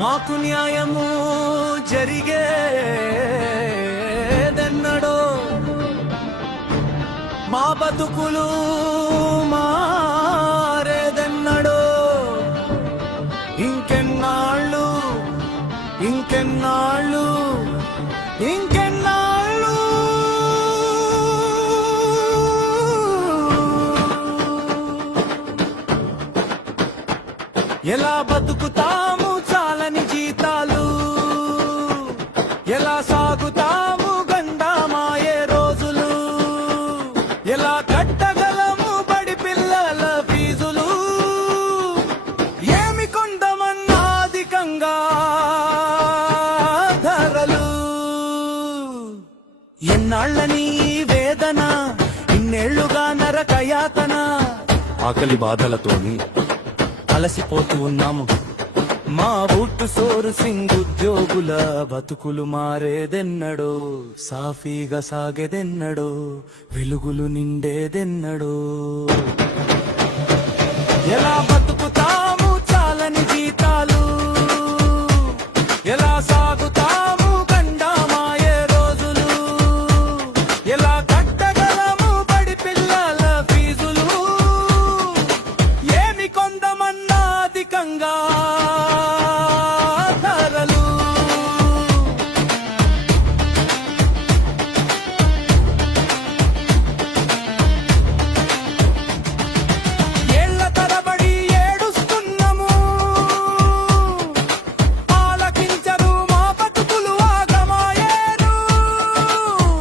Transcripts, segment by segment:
మాకు న్యాయము జరిగేదెన్నడో, మా బతుకులు మారేదెన్నడో, ఇంకెన్నాళ్ళు ఇంకెన్నాళ్ళు ఇంకెన్నాళ్ళు ఎలా బతుకుతాము చాలని జీతాలు, ఎలా సాగుతాము గండామాయే రోజులు, ఎలా కట్టగలము బడి పిల్లల ఫీజులు, ఏమి కొండమన్నాధికంగా ధరలు. ఎన్నాళ్ళని వేదన, ఇన్నేళ్లుగా నరకయాతన, ఆకలి బాధలతోని అలసిపోతూ ఉన్నాము. మా ఊటు సోర్సింగ్ ఉద్యోగుల బతుకులు మారేదెన్నడో, సాఫీగా సాగేదెన్నడో, వెలుగులు నిండేదెన్నడో. ఎలా బతుకుతాము చాలని జీతాలు, ఎలా సాగుతాము గండామాయే రోజులు, ఎలా కట్టగలము బడి పిల్లల ఫీజులు, ఏమి కొందమన్నాధికంగా ధరలు. ఏళ్ల తరబడి ఏడుస్తున్నాము, ఆలకించరు మా బతుకులు ఆగమాయేరు,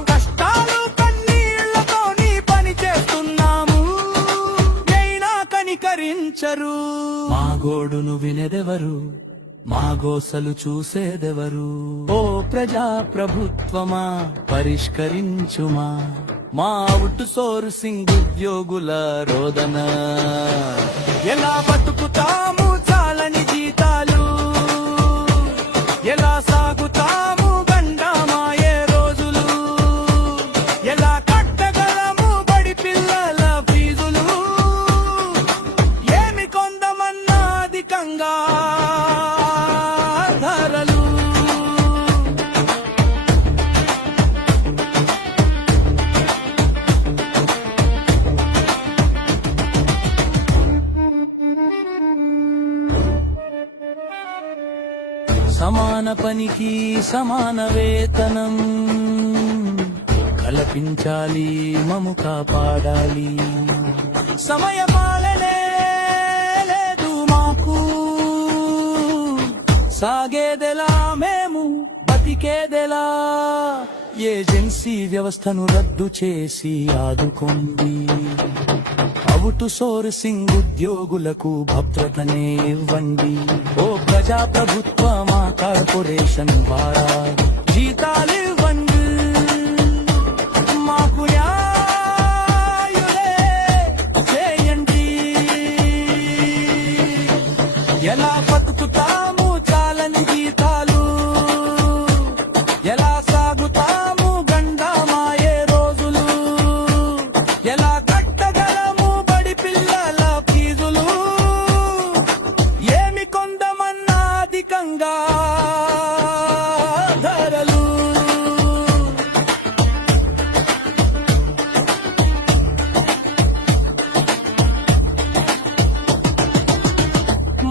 కష్టాలు కన్నీళ్లతోని పని చేస్తున్నాము, అయినా కనికరించరు. మా గోడును వినేదెవరు, మా గోసలు చూసేదెవరు? ఓ ప్రజా ప్రభుత్వమా పరిష్కరించుమా మా అవుట్ సోర్సింగ్ ఉద్యోగుల రోదన. ఎలా బతుకుతాము చాలని జీతాలు, ఎలా సాగుతాము గండామాయే రోజులు, ఎలా కట్టగలము బడి పిల్లల ఫీజులు, ఏమి కొందమన్నాధికంగా ధరలు. సమాన పనికి సమాన వేతనం కల్పించాలి, మము కాపాడాలి. సమయపాలనే లేదు మాకు, సాగేదెలా మేము బతికేదెలా. ఏజెన్సీ వ్యవస్థను రద్దు చేసి ఆదుకోండి, అవుట్ సోర్సింగ్ ఉద్యోగులకు భద్రతనే ఇవ్వండి. ఓ ప్రజా ప్రభుత్వ మా కార్పొరేషన్ ద్వారా జీతాలివ్వండి, మాకు న్యాయులే చేయండి. ఎలా బతుకుతాము చాలని జీతాలు, ఎలా సాగుతాము గండామాయే రోజులు, ఎలా కట్టగలము బడి పిల్లల ఫీజులు, ఏమి కొందమన్నాధికంగా ధరలు.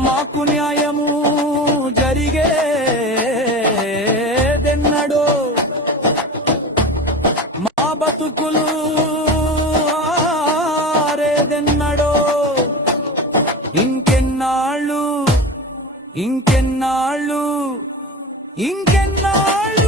మాకు న్యాయము జరిగేదెన్నడో, మా బతుకులు ఆరేదెన్నడో, ఇంకెన్నాళ్ళు ఇంకెన్నాళ్ళు ఇంకెన్నాళ్ళు